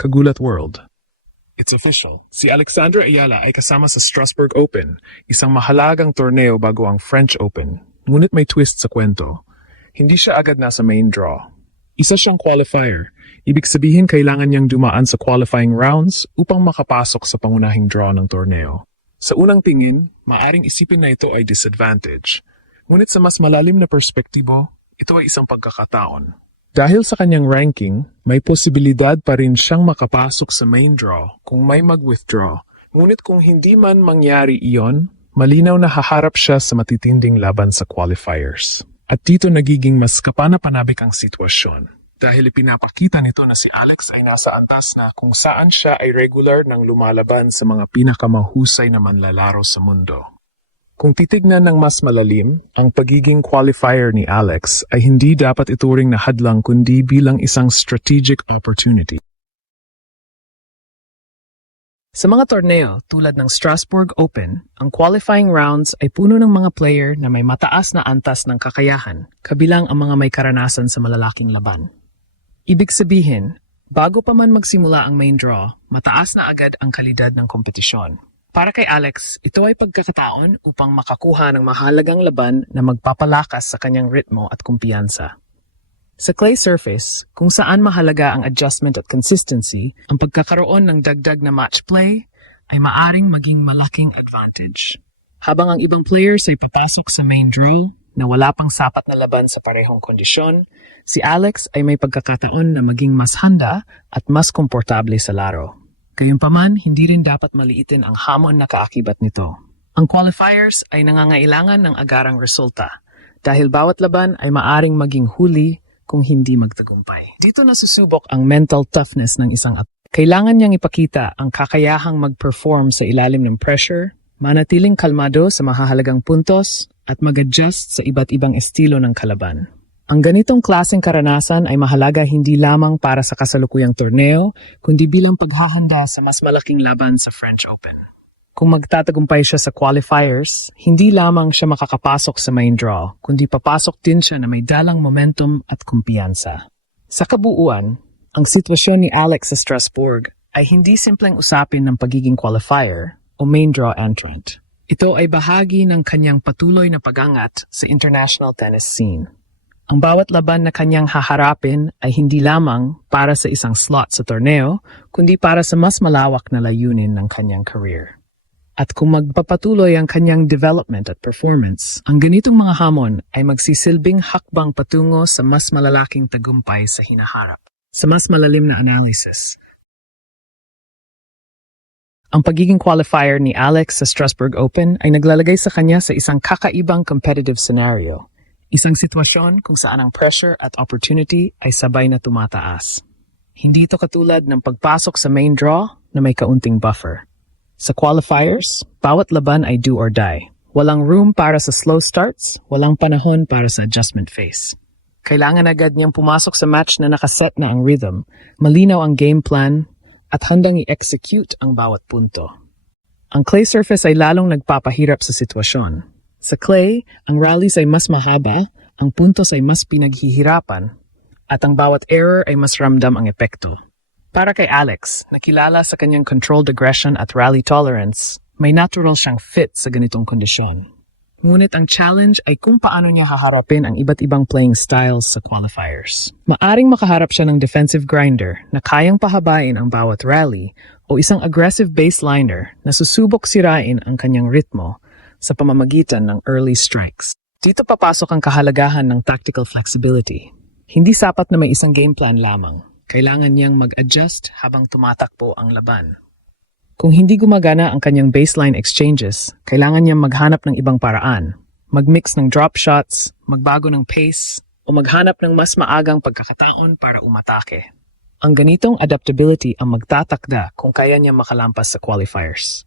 Kagulat World. It's official. Si Alexandra Ayala ay kasama sa Strasbourg Open, isang mahalagang torneo bago ang French Open. Ngunit may twist sa kwento. Hindi siya agad nasa main draw. Isa siyang qualifier. Ibig sabihin kailangan niyang dumaan sa qualifying rounds upang makapasok sa pangunahing draw ng torneo. Sa unang tingin, maaring isipin na ito ay disadvantage. Ngunit sa mas malalim na perspektibo, ito ay isang pagkakataon. Dahil sa kanyang ranking, may posibilidad pa rin siyang makapasok sa main draw kung may mag-withdraw. Ngunit kung hindi man mangyari iyon, malinaw na haharap siya sa matitinding laban sa qualifiers. At dito nagiging mas kapanapanabik ang sitwasyon. Dahil ipinapakita nito na si Alex ay nasa antas na kung saan siya ay regular nang lumalaban sa mga pinakamahusay na manlalaro sa mundo. Kung titignan ng mas malalim, ang pagiging qualifier ni Alex ay hindi dapat ituring na hadlang kundi bilang isang strategic opportunity. Sa mga torneo tulad ng Strasbourg Open, ang qualifying rounds ay puno ng mga player na may mataas na antas ng kakayahan, kabilang ang mga may karanasan sa malalaking laban. Ibig sabihin, bago pa man magsimula ang main draw, mataas na agad ang kalidad ng kompetisyon. Para kay Alex, ito ay pagkakataon upang makakuha ng mahalagang laban na magpapalakas sa kanyang ritmo at kumpiyansa. Sa clay surface, kung saan mahalaga ang adjustment at consistency, ang pagkakaroon ng dagdag na match play ay maaring maging malaking advantage. Habang ang ibang players ay papasok sa main draw na wala pang sapat na laban sa parehong kondisyon, si Alex ay may pagkakataon na maging mas handa at mas komportable sa laro. Gayunpaman, hindi rin dapat maliitin ang hamon na kaakibat nito. Ang qualifiers ay nangangailangan ng agarang resulta dahil bawat laban ay maaring maging huli kung hindi magtagumpay. Dito nasusubok ang mental toughness ng isang atleta. Kailangan niyang ipakita ang kakayahang mag-perform sa ilalim ng pressure, manatiling kalmado sa mahahalagang puntos, at mag-adjust sa iba't ibang estilo ng kalaban. Ang ganitong klaseng karanasan ay mahalaga hindi lamang para sa kasalukuyang torneo, kundi bilang paghahanda sa mas malaking laban sa French Open. Kung magtatagumpay siya sa qualifiers, hindi lamang siya makakapasok sa main draw, kundi papasok din siya na may dalang momentum at kumpiyansa. Sa kabuuan, ang sitwasyon ni Alex sa Strasbourg ay hindi simpleng usapin ng pagiging qualifier o main draw entrant. Ito ay bahagi ng kanyang patuloy na pagangat sa international tennis scene. Ang bawat laban na kanyang haharapin ay hindi lamang para sa isang slot sa torneo, kundi para sa mas malawak na layunin ng kanyang career. At kung magpapatuloy ang kanyang development at performance, ang ganitong mga hamon ay magsisilbing hakbang patungo sa mas malalaking tagumpay sa hinaharap. Sa mas malalim na analysis, ang pagiging qualifier ni Alex sa Strasbourg Open ay naglalagay sa kanya sa isang kakaibang competitive scenario. Isang sitwasyon kung saan ang pressure at opportunity ay sabay na tumataas. Hindi ito katulad ng pagpasok sa main draw na may kaunting buffer. Sa qualifiers, bawat laban ay do or die. Walang room para sa slow starts, walang panahon para sa adjustment phase. Kailangan agad niyang pumasok sa match na nakaset na ang rhythm, malinaw ang game plan, at handang i-execute ang bawat punto. Ang clay surface ay lalong nagpapahirap sa sitwasyon. Sa clay, ang rallies ay mas mahaba, ang puntos ay mas pinaghihirapan, at ang bawat error ay mas ramdam ang epekto. Para kay Alex, nakilala sa kanyang controlled aggression at rally tolerance, may natural siyang fit sa ganitong kondisyon. Ngunit ang challenge ay kung paano niya haharapin ang iba't ibang playing styles sa qualifiers. Maaring makaharap siya ng defensive grinder na kayang pahabain ang bawat rally o isang aggressive baseliner na susubok sirain ang kanyang ritmo sa pamamagitan ng early strikes. Dito papasok ang kahalagahan ng tactical flexibility. Hindi sapat na may isang game plan lamang. Kailangan niyang mag-adjust habang tumatakbo ang laban. Kung hindi gumagana ang kanyang baseline exchanges, kailangan niyang maghanap ng ibang paraan. Mag-mix ng drop shots, magbago ng pace, o maghanap ng mas maagang pagkakataon para umatake. Ang ganitong adaptability ang magtatakda kung kaya niyang makalampas sa qualifiers.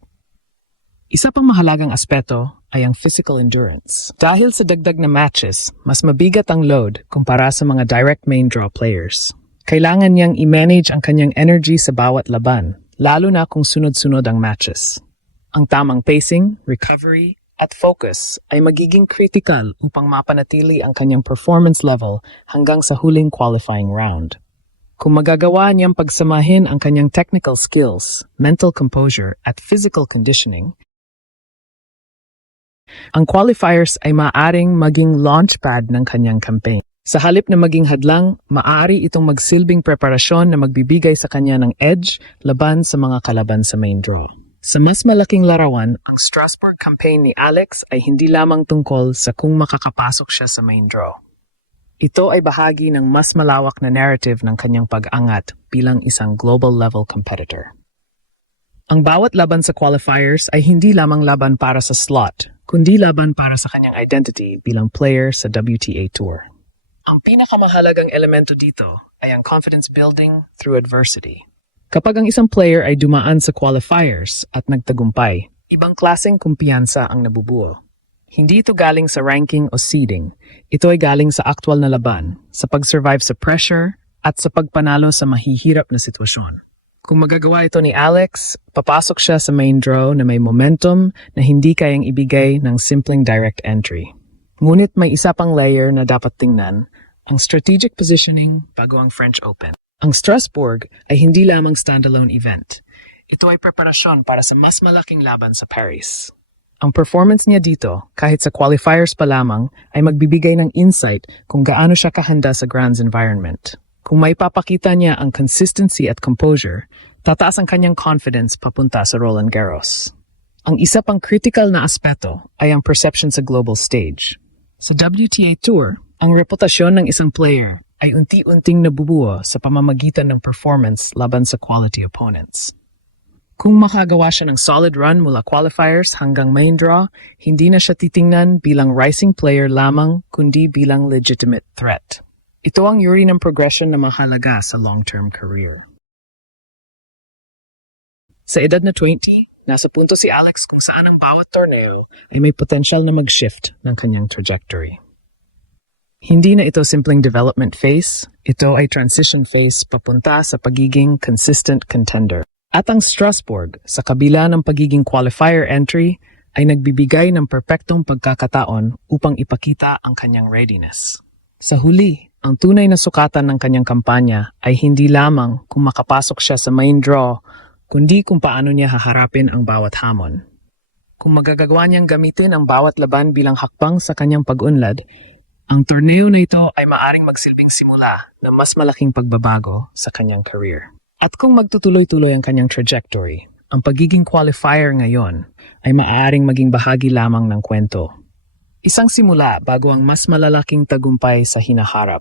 Isa pang mahalagang aspeto ay ang physical endurance. Dahil sa dagdag na matches, mas mabigat ang load kumpara sa mga direct main draw players. Kailangan niyang i-manage ang kanyang energy sa bawat laban, lalo na kung sunod-sunod ang matches. Ang tamang pacing, recovery, at focus ay magiging critical upang mapanatili ang kanyang performance level hanggang sa huling qualifying round. Kung magagawa niyang pagsamahin ang kanyang technical skills, mental composure, at physical conditioning, ang qualifiers ay maaaring maging launchpad ng kanyang campaign. Sa halip na maging hadlang, maaari itong magsilbing preparasyon na magbibigay sa kanya ng edge laban sa mga kalaban sa main draw. Sa mas malaking larawan, ang Strasbourg campaign ni Alex ay hindi lamang tungkol sa kung makakapasok siya sa main draw. Ito ay bahagi ng mas malawak na narrative ng kanyang pag-angat bilang isang global-level competitor. Ang bawat laban sa qualifiers ay hindi lamang laban para sa slot, kundi laban para sa kanyang identity bilang player sa WTA Tour. Ang pinakamahalagang elemento dito ay ang confidence building through adversity. Kapag ang isang player ay dumaan sa qualifiers at nagtagumpay, ibang klaseng kumpiyansa ang nabubuo. Hindi ito galing sa ranking o seeding. Ito ay galing sa aktwal na laban, sa pag-survive sa pressure, at sa pagpanalo sa mahihirap na sitwasyon. Kung magagawa ito ni Alex, papasok siya sa main draw na may momentum na hindi kayang ibigay ng simpleng direct entry. Ngunit may isa pang layer na dapat tingnan, ang strategic positioning bago ang French Open. Ang Strasbourg ay hindi lamang standalone event. Ito ay preparasyon para sa mas malaking laban sa Paris. Ang performance niya dito, kahit sa qualifiers pa lamang, ay magbibigay ng insight kung gaano siya kahanda sa Grands environment. Kung may papakita niya ang consistency at composure, tataas ang kanyang confidence papunta sa Roland Garros. Ang isa pang critical na aspeto ay ang perception sa global stage. Sa WTA Tour, ang reputasyon ng isang player ay unti-unting nabubuo sa pamamagitan ng performance laban sa quality opponents. Kung makagawa siya ng solid run mula qualifiers hanggang main draw, hindi na siya titingnan bilang rising player lamang kundi bilang legitimate threat. Ito ang uri ng progression na mahalaga sa long-term career. Sa edad na 20, nasa punto si Alex kung saan ang bawat torneo ay may potensyal na mag-shift ng kanyang trajectory. Hindi na ito simpleng development phase, ito ay transition phase papunta sa pagiging consistent contender. At ang Strasbourg, sa kabila ng pagiging qualifier entry, ay nagbibigay ng perpektong pagkakataon upang ipakita ang kanyang readiness. Sa huli, ang tunay na sukatan ng kanyang kampanya ay hindi lamang kung makapasok siya sa main draw, kundi kung paano niya haharapin ang bawat hamon. Kung magagagawa niyang gamitin ang bawat laban bilang hakbang sa kanyang pag-unlad, ang torneo na ito ay maaring magsilbing simula ng mas malaking pagbabago sa kanyang career. At kung magtutuloy-tuloy ang kanyang trajectory, ang pagiging qualifier ngayon ay maaaring maging bahagi lamang ng kwento. Isang simula bago ang mas malalaking tagumpay sa hinaharap.